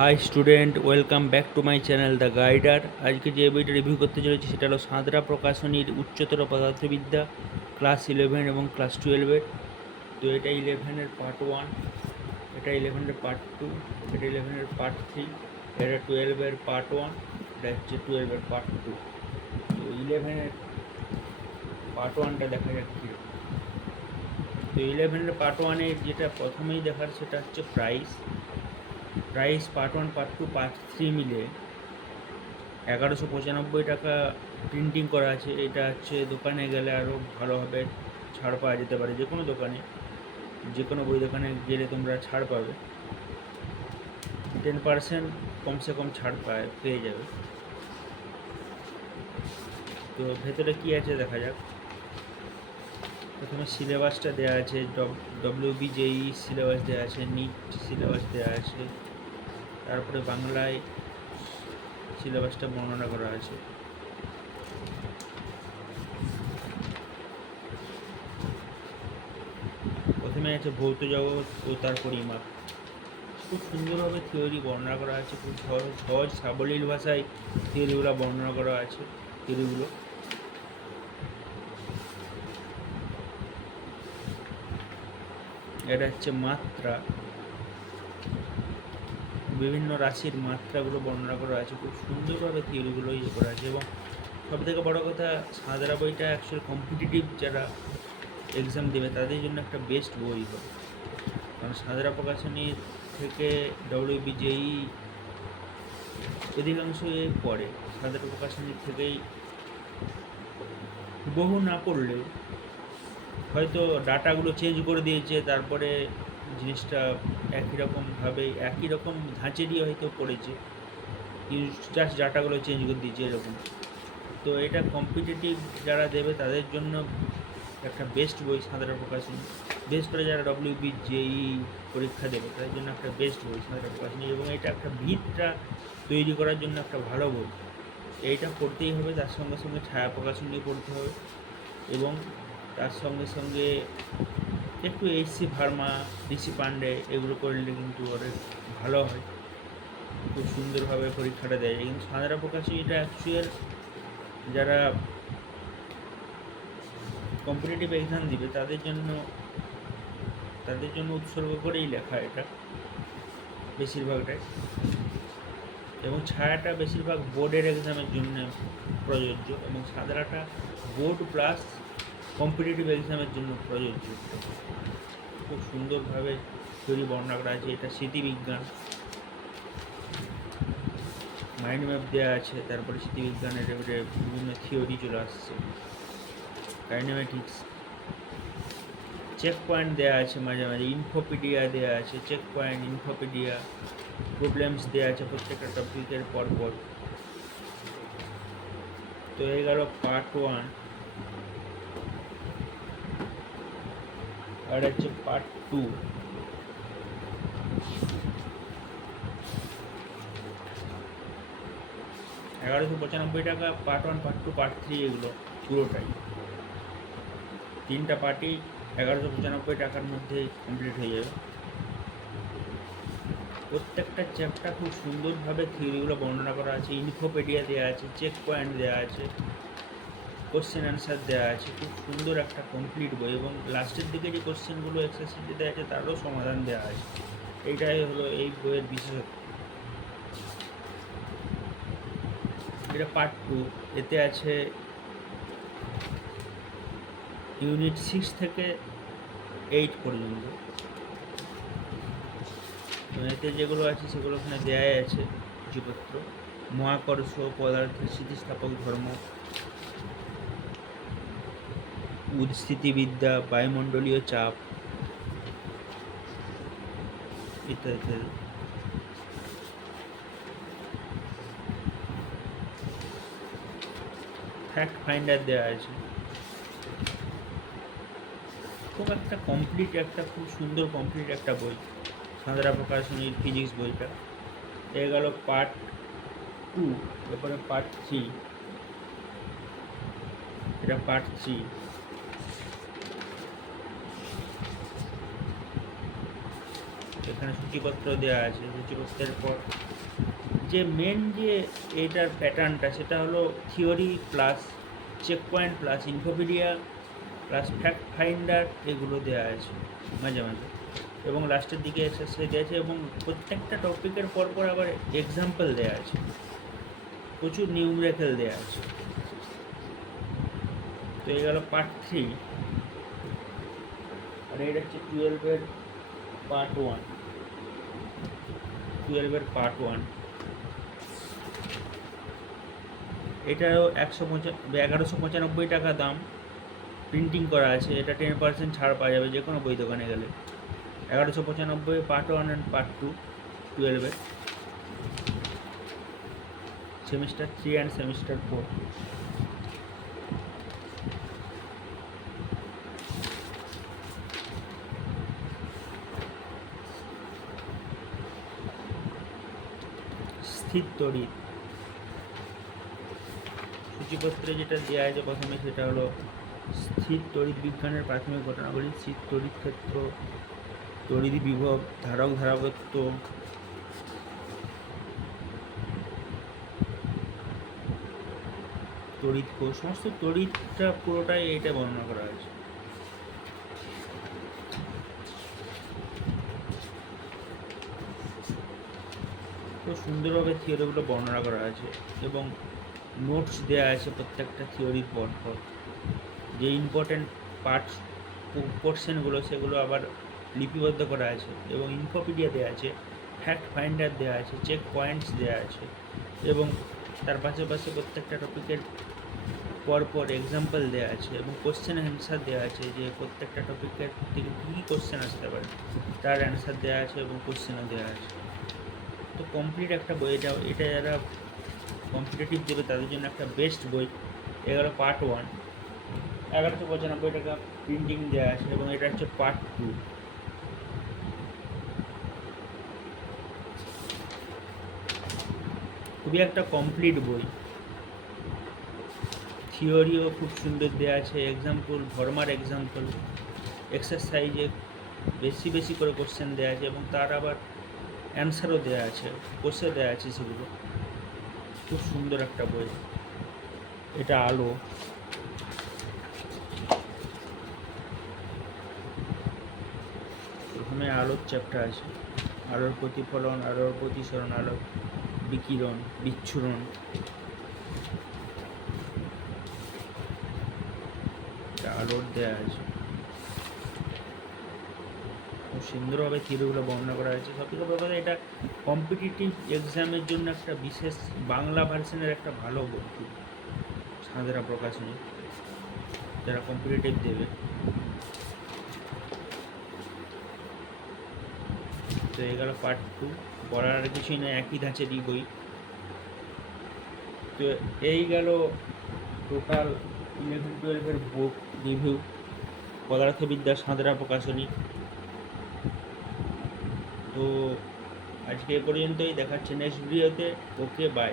High student, welcome back to my channel the Guider. আজকে যে বইটা রিভিউ করতে চলেছি সেটা হলো সাঁতরা প্রকাশনীর উচ্চতর পদার্থবিদ্যা ক্লাস 11 এবং ক্লাস 12-এর। তো এটা 11-এর পার্ট 1, এটা 11-এর পার্ট 2, এটা 11-এর পার্ট 3, এটা 12-এর পার্ট 1, এটা হচ্ছে 12-এর পার্ট 2। তো 11-এর পার্ট 1টা দেখা যাক কীরকম। তো 11-এর পার্ট 1-এ যেটা প্রথমেই দেখার সেটা হচ্ছে প্রাইস পার্ট 1, পার্ট 2, পার্ট 3 মিলে 1195 টাকা প্রিন্টিং করা আছে। এটা হচ্ছে দোকানে গেলে আরও ভালোভাবে ছাড় পাওয়া যেতে পারে। যে কোনো দোকানে, যে কোনো বই দোকানে গেলে তোমরা ছাড় পাবে, 10% কমসে কম ছাড় পেয়ে যাবে। তো ভেতরে কী আছে দেখা যাক। প্রথমে সিলেবাসটা দেওয়া আছে, WBJE সিলেবাস দেওয়া আছে, নিট সিলেবাস দেওয়া আছে, তারপরে বাংলায় সিলেবাসটা বর্ণনা করা আছে। প্রথমে আছে ভৌত জগৎ ও তার পরিমাপ। খুব সুন্দরভাবে থিওরি বর্ণনা করা আছে, খুব সহজ সাবলীল ভাষায় থিওরিগুলো বর্ণনা করা আছে। থিওরিগুলো এটা হচ্ছে মাত্রা, বিভিন্ন রাশির মাত্রাগুলো বর্ণনা করা আছে। খুব সুন্দরভাবে থিওরিগুলো ইয়ে করা আছে। এবং সবথেকে বড় কথা, সাঁতরা বইটা অ্যাকচুয়ালি কম্পিটিটিভ যারা এক্সাম দেবে তাদের জন্য একটা বেস্ট বই হবে। কারণ সাঁতরা প্রকাশনীর থেকে WBJE অধিকাংশ পড়ে। সাঁতরা প্রকাশনীর থেকেই বহু না পড়লেও হয়তো ডাটাগুলো চেঞ্জ করে দিয়েছে, তারপরে জিনিসটা একই রকম ধাঁচেরই হয়তো পড়েছে, জাস্ট ডাটাগুলো চেঞ্জ করে দিয়েছে এরকম। তো এটা কম্পিটিটিভ যারা দেবে তাদের জন্য একটা বেস্ট বই সাঁতরা প্রকাশনী। বিশেষ করে যারা WBJE পরীক্ষা দেবে তাদের জন্য একটা বেস্ট বই সাঁতরা প্রকাশনী। এবং এটা একটা ভিতটা তৈরি করার জন্য একটা ভালো বই। এইটা পড়তেই হবে, তার সঙ্গে সঙ্গে ছায়া প্রকাশনী পড়তে হবে, এবং তার সঙ্গে সঙ্গে একটু HC ভার্মা, DC পান্ডে এগুলো করলে কিন্তু অনেক ভালো হয়, খুব সুন্দরভাবে পরীক্ষাটা দেয়। কিন্তু সাঁতরা প্রকাশনীটা অ্যাকচুয়াল যারা কম্পিটিটিভ এক্সাম দিবে তাদের জন্য উৎসর্গ করেই লেখা এটা বেশিরভাগটাই। এবং ছায়াটা বেশিরভাগ বোর্ডের এক্সামের জন্য প্রযোজ্য, এবং সাঁতরাটা বোর্ড প্লাস কম্পিটিটিভ এক্সামের জন্য প্রযোজ্য। খুব সুন্দরভাবে থিওরি বর্ণনা করা আছে। এটা স্মৃতিবিজ্ঞান, মাইন্ড ম্যাপ দেওয়া আছে, তারপরে স্মৃতিবিজ্ঞানের এবারে বিভিন্ন থিওরি চলে আসছে, কাইনেমেটিক্স, চেক পয়েন্ট দেওয়া আছে, মাঝে মাঝে ইনফোপিডিয়া দেওয়া আছে, চেক পয়েন্ট, ইনফোপিডিয়া, প্রবলেমস দেওয়া আছে প্রত্যেকটা টপিকের পরপর। তো এই গেল পার্ট 1, আর হচ্ছে পার্ট 2। টাকা পার্ট 1, পার্ট 2, পার্ট 3 এগুলো পুরোটাই, 3টা পার্টই 1195 টাকার মধ্যে কমপ্লিট হয়ে যাবে। প্রত্যেকটা চ্যাপ্টার খুব সুন্দরভাবে থিওরিগুলো বর্ণনা করা আছে, ইনফোপিডিয়া দেওয়া আছে, চেক পয়েন্ট দেওয়া আছে, কোশ্চেন অ্যান্সার দেওয়া আছে। খুব সুন্দর একটা কমপ্লিট বই। এবং লাস্টের দিকে যে কোশ্চেনগুলো এক্সারসাইজে দেওয়া আছে তারও সমাধান দেওয়া আছে। এইটাই হলো এই বইয়ের বিশেষত্ব। এটা পার্ট 2, এতে আছে ইউনিট 6 থেকে 8 পর্যন্ত। এতে যেগুলো আছে সেগুলো ওখানে দেয়াই আছে সূচিপত্র। মহাকর্ষ, পদার্থের স্থিতিস্থাপক ধর্ম, উদস্থিতিবিদ্যা, বায়ুমণ্ডলীয় চাপ ইত্যাদি ইত্যাদি। ফ্যাক্ট ফাইন্ডার দেওয়া আছে। খুব সুন্দর কমপ্লিট একটা বই, সাঁতরা প্রকাশনীর ফিজিক্স বইটা। এ গেল পার্ট 2, এরপরে পার্ট 3। এটা পার্ট 3। এখানে সূচিপত্র দেওয়া আছে। সূচিপত্রের পর যে মেন যে এটার প্যাটার্নটা সেটা হলো theory plus checkpoint plus Infopedia plus fact finder, এগুলো দেওয়া আছে মাঝে মাঝে, এবং লাস্টের দিকে এক্সারসাইজ দেওয়া আছে, এবং প্রত্যেকটা টপিকের পর পর আবার এক্সাম্পল দেওয়া আছে, প্রচুর নিউমেরিক্যাল দেওয়া আছে। তো এই গেল পার্ট 3, আর এটা হচ্ছে 12-এর পার্ট 1। 12-এর পার্ট 1 এটারও 1195 টাকা দাম, প্রিন্টিং করা আছে। এটা 10% ছাড় পাওয়া যাবে যে কোনো বই দোকানে গেলে। 1195 পার্ট 1 অ্যান্ড পার্ট 2 12-এর, সেমিস্টার 3 অ্যান্ড সেমিস্টার 4। স্থির তড়িৎ সূচিপত্রে যেটা দেওয়া আছে প্রথমে সেটা হলো স্থির তড়িৎ বিজ্ঞানের প্রাথমিক ঘটনাবলী, স্থির তড়িৎ ক্ষেত্র, তড়িৎ বিভব, ধারক ধারকত্ব, তড়িৎ কোষ, সমস্ত তড়িৎটা পুরোটাই এটা বর্ণনা করা হয়েছে। খুব সুন্দরভাবে থিওরিগুলো বর্ণনা করা আছে, এবং নোটস দেওয়া আছে প্রত্যেকটা থিওরির পর পর। যে ইম্পর্ট্যান্ট পার্টস পোর্শনগুলো সেগুলো আবার লিপিবদ্ধ করা আছে, এবং ইনফোপিডিয়া দেওয়া আছে, ফ্যাক্ট ফাইন্ডার দেওয়া আছে, চেক পয়েন্টস দেওয়া আছে, এবং তার পাশাপাশি প্রত্যেকটা টপিকের পরপর এক্সাম্পল দেওয়া আছে, এবং কোশ্চেন অ্যান্সার দেওয়া আছে, যে প্রত্যেকটা টপিকের থেকে কী কী কোশ্চেন আসতে পারে তার অ্যান্সার দেওয়া আছে, এবং কোশ্চেনও দেওয়া আছে। তো কমপ্লিট একটা বই এটা যারা কম্পিটিটিভ দেবে তাদের জন্য একটা বেস্ট বই। এগুলো পার্ট 1, 1195 টাকা প্রিন্টিং দেওয়া আছে, এবং এটা হচ্ছে পার্ট 2। খুবই একটা কমপ্লিট বই, থিওরিও খুব সুন্দর দেওয়া আছে, এক্সাম্পল ভরমার এক্সাম্পল, এক্সারসাইজে বেশি বেশি করে কোশ্চেন দেওয়া আছে, এবং তার আবার অ্যান্সারও দেওয়া আছে, কোর্সে দেওয়া আছে সেগুলো। খুব সুন্দর একটা বই। এটা আলো, প্রথমে আলোর চ্যাপ্টার আছে, আলোর প্রতিফলন, আলোর প্রতিসরণ, আলোর বিকিরণ, বিচ্ছুরণ, আলোর দেওয়া আছে। খুব সুন্দরভাবে থিওরিগুলো বর্ণনা করা হয়েছে। সব থেকে বড় কথা, এটা কম্পিটিটিভ এক্সামের জন্য একটা বিশেষ বাংলা ভার্সনের একটা ভালো বই, সাঁতরা প্রকাশনী, যারা কম্পিটিটিভ দেবে। তো এই গেল পার্ট 2, পড়ার কিছুই না, একই ধাঁচেরই বই। তো এই গেল টোটাল 11-12-এর বুক রিভিউ, পদার্থবিদ্যা সাঁতরা প্রকাশনী। তো আজকে এ পর্যন্তই, দেখাচ্ছে নেক্সট ভিডিওতে। ওকে, বাই।